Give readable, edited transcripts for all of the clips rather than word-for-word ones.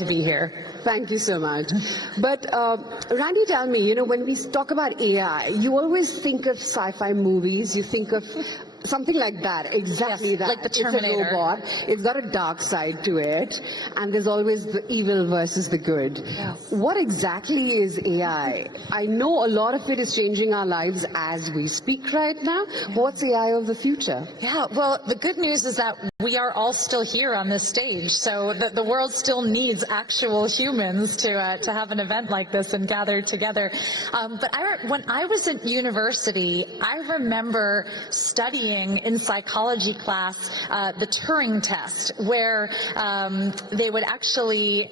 to be here. Thank you so much. But Randi, tell me, when we talk about AI, you always think of sci-fi movies, you think of something like that, exactly yes, that. Like the Terminator. It's a robot, it's got a dark side to it, and there's always the evil versus the good. Yes. What exactly is AI? I know a lot of it is changing our lives as we speak right now. What's AI of the future? Yeah, well, the good news is that we are all still here on this stage, so the world still needs actual humans to have an event like this and gather together. But when I was at university, I remember studying in psychology class the Turing test, where they would actually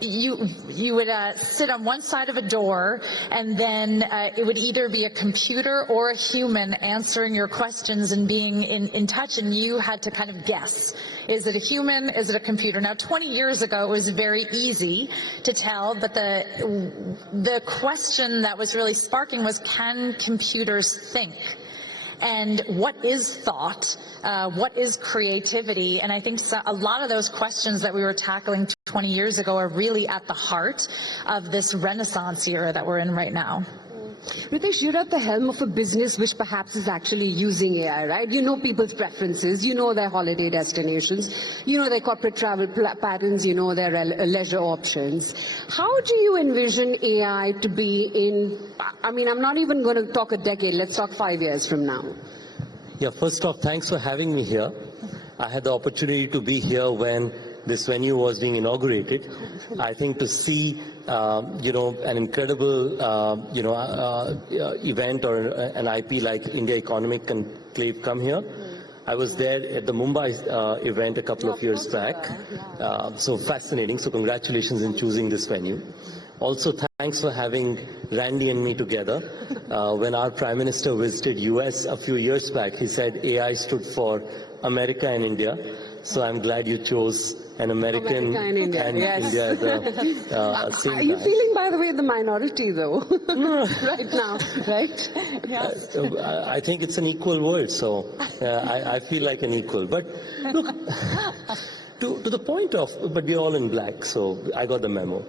you would sit on one side of a door, and then it would either be a computer or a human answering your questions and being in touch, and you had to kind of guess. Is it a human? Is it a computer? Now, 20 years ago, it was very easy to tell, but the question that was really sparking was, can computers think? And what is thought? What is creativity? And I think a lot of those questions that we were tackling 20 years ago are really at the heart of this Renaissance era that we're in right now. Ritesh, you're at the helm of a business which perhaps is actually using AI, right? You know people's preferences, you know their holiday destinations, you know their corporate travel patterns, you know their leisure options. How do you envision AI to be in, I'm not even going to talk a decade, let's talk 5 years from now. Yeah, first off, thanks for having me here. I had the opportunity to be here when this venue was being inaugurated. I think to see, an incredible, event or an IP like India Economic Conclave come here. I was there at the Mumbai event a couple of years back. So fascinating. So congratulations in choosing this venue. Also, thanks for having Randi and me together. When our Prime Minister visited US a few years back, he said AI stood for America and India. So I'm glad you chose an American and India, yes. India at the same time. Are you feeling, by the way, the minority, though, right now, right? Yes. I think it's an equal world, so I feel like an equal. But look, to the point of, but we're all in black, so I got the memo.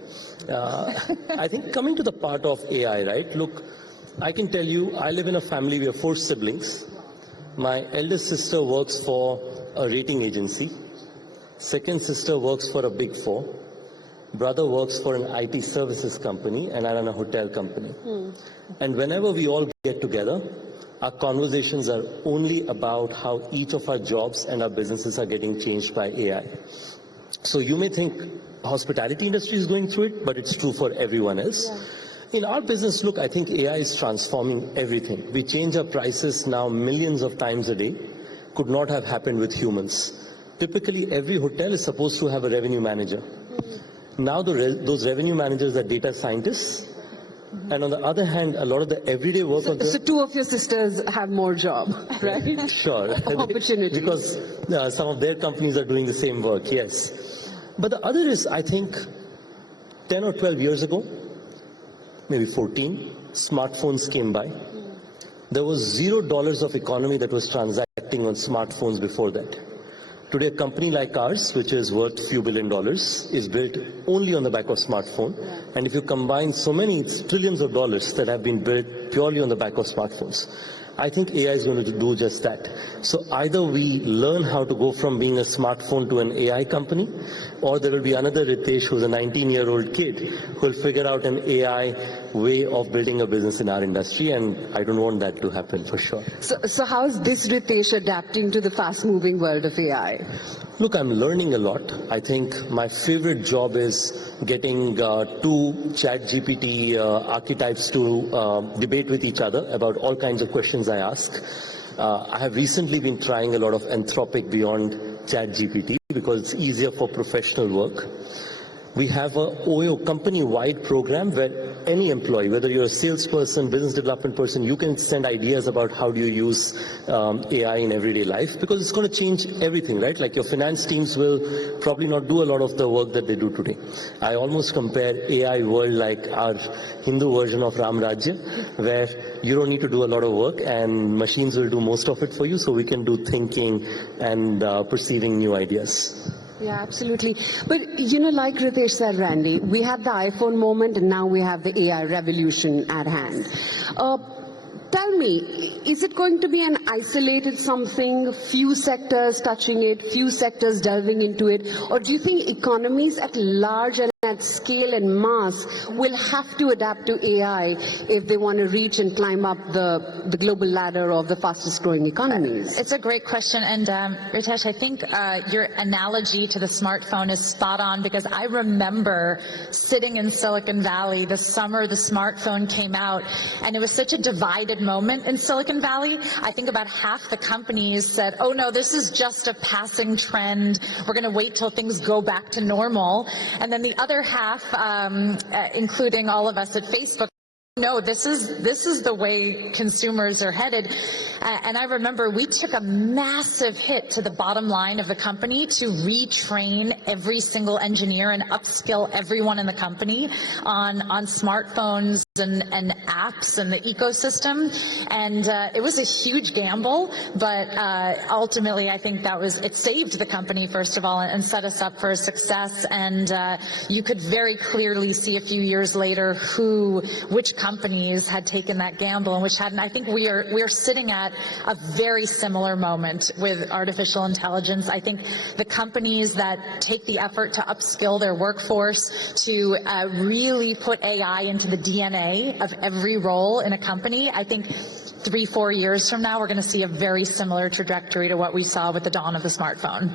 I think coming to the part of AI, right? Look, I can tell you, I live in a family, we have 4 siblings. My eldest sister works for a rating agency. Second sister works for a Big 4. Brother works for an IT services company, and I run a hotel company. And whenever we all get together, our conversations are only about how each of our jobs and our businesses are getting changed by AI. So you may think hospitality industry is going through it, but it's true for everyone else. Yeah. In our business, look, I think AI is transforming everything. We change our prices now millions of times a day. Could not have happened with humans. Typically, every hotel is supposed to have a revenue manager. Now those revenue managers are data scientists. And on the other hand, a lot of the everyday work of the... So 2 of your sisters have more job, right? Sure. Opportunity. Because some of their companies are doing the same work, yes. But the other is, I think, 10 or 12 years ago, maybe 14, smartphones came by. There was $0 of economy that was transacting on smartphones before that. Today, a company like ours, which is worth a few $1 billion, is built only on the back of smartphone. Yeah. And if you combine so many, it's trillions of dollars that have been built purely on the back of smartphones. I think AI is going to do just that. So either we learn how to go from being a smartphone to an AI company, or there will be another Ritesh who's a 19-year-old kid who will figure out an AI way of building a business in our industry, and I don't want that to happen for sure. So how is this Ritesh adapting to the fast-moving world of AI? Look, I'm learning a lot. I think my favorite job is getting 2 ChatGPT archetypes to debate with each other about all kinds of questions I ask. I have recently been trying a lot of Anthropic beyond ChatGPT because it's easier for professional work. We have a OYO company-wide program where any employee, whether you're a salesperson, business development person, you can send ideas about how do you use AI in everyday life, because it's going to change everything, right? Like your finance teams will probably not do a lot of the work that they do today. I almost compare AI world like our Hindu version of Ram Rajya, where you don't need to do a lot of work and machines will do most of it for you, so we can do thinking and perceiving new ideas. Yeah, absolutely. But, like Ritesh said, Randy, we had the iPhone moment and now we have the AI revolution at hand. Tell me, is it going to be an isolated something, few sectors touching it, few sectors delving into it, or do you think economies at large and at scale and mass will have to adapt to AI if they want to reach and climb up the global ladder of the fastest growing economies? It's a great question, and Ritesh, I think your analogy to the smartphone is spot on, because I remember sitting in Silicon Valley the summer the smartphone came out, and it was such a divided moment in Silicon Valley. I think about half the companies said, oh no, this is just a passing trend, we're going to wait till things go back to normal, and then the other half, including all of us at Facebook, no, this is the way consumers are headed. And I remember we took a massive hit to the bottom line of the company to retrain every single engineer and upskill everyone in the company on smartphones and apps and the ecosystem. And it was a huge gamble, but ultimately I think it saved the company, first of all, and set us up for success. And you could very clearly see a few years later which companies had taken that gamble and which hadn't. I think we are sitting at a very similar moment with artificial intelligence. I think the companies that take the effort to upskill their workforce, to really put AI into the DNA of every role in a company, I think 3-4 years from now we're going to see a very similar trajectory to what we saw with the dawn of the smartphone.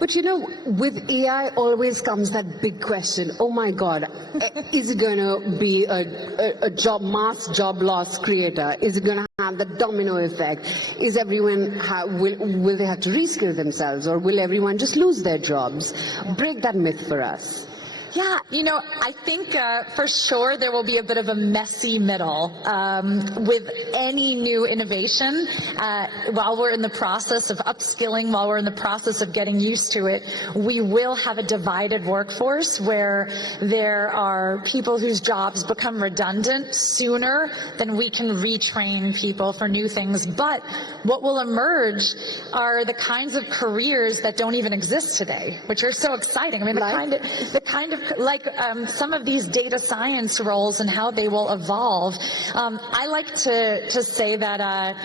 But with AI always comes that big question, oh my God, is it going to be a mass job loss creator? Is it going to have the domino effect? Is everyone, will they have to reskill themselves, or will everyone just lose their jobs? Break that myth for us. Yeah, I think for sure there will be a bit of a messy middle with any new innovation. While we're in the process of upskilling, while we're in the process of getting used to it, we will have a divided workforce where there are people whose jobs become redundant sooner than we can retrain people for new things. But what will emerge are the kinds of careers that don't even exist today, which are so exciting. I mean, the kind of some of these data science roles and how they will evolve. I like to say that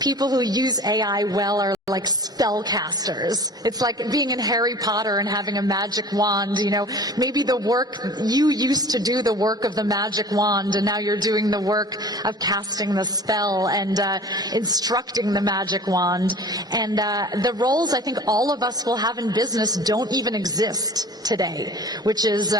people who use AI well are like spellcasters. It's like being in Harry Potter and having a magic wand. Maybe the work you used to do, the work of the magic wand, and now you're doing the work of casting the spell and instructing the magic wand. And the roles I think all of us will have in business don't even exist today, which is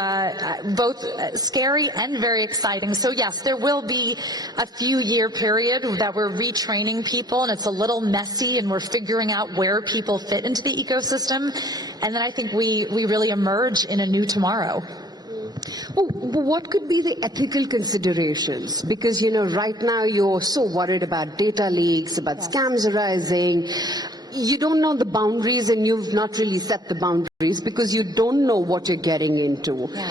both scary and very exciting. So yes, there will be a few year period that we're retraining people, and it's a little messy, and we're figuring out where people fit into the ecosystem, and then I think we really emerge in a new tomorrow. Well, what could be the ethical considerations? Because, right now you're so worried about data leaks, about scams arising. You don't know the boundaries, and you've not really set the boundaries because you don't know what you're getting into. Yeah.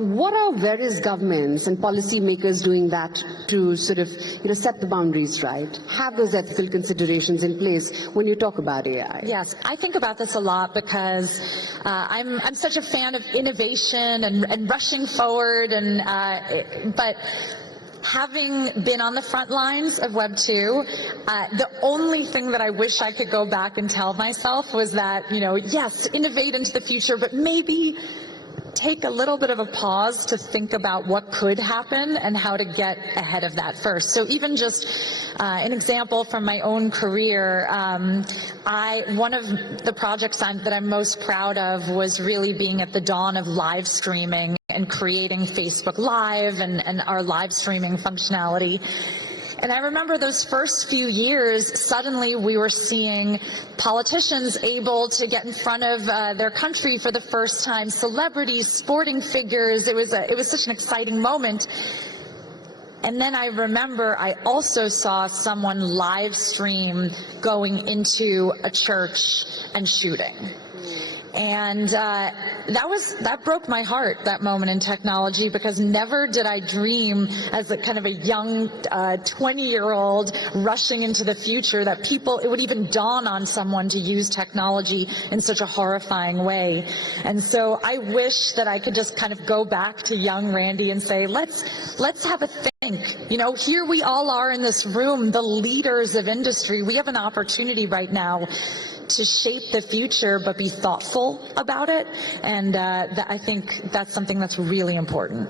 What are various governments and policymakers doing that to sort of, set the boundaries right? Have those ethical considerations in place when you talk about AI? Yes, I think about this a lot because I'm such a fan of innovation and rushing forward, but having been on the front lines of Web 2, the only thing that I wish I could go back and tell myself was that, yes, innovate into the future, but maybe take a little bit of a pause to think about what could happen and how to get ahead of that first. So even just an example from my own career, one of the projects that I'm most proud of was really being at the dawn of live streaming and creating Facebook Live and our live streaming functionality. And I remember those first few years, suddenly we were seeing politicians able to get in front of their country for the first time, celebrities, sporting figures. It was such an exciting moment. And then I remember I also saw someone live stream going into a church and shooting. And that broke my heart, that moment in technology, because never did I dream as a kind of a young 20-year-old rushing into the future that it would even dawn on someone to use technology in such a horrifying way. And so I wish that I could just kind of go back to young Randi and say, let's have a think. You know, here we all are in this room, the leaders of industry. We have an opportunity right now to shape the future, but be thoughtful about it. And I think that's something that's really important.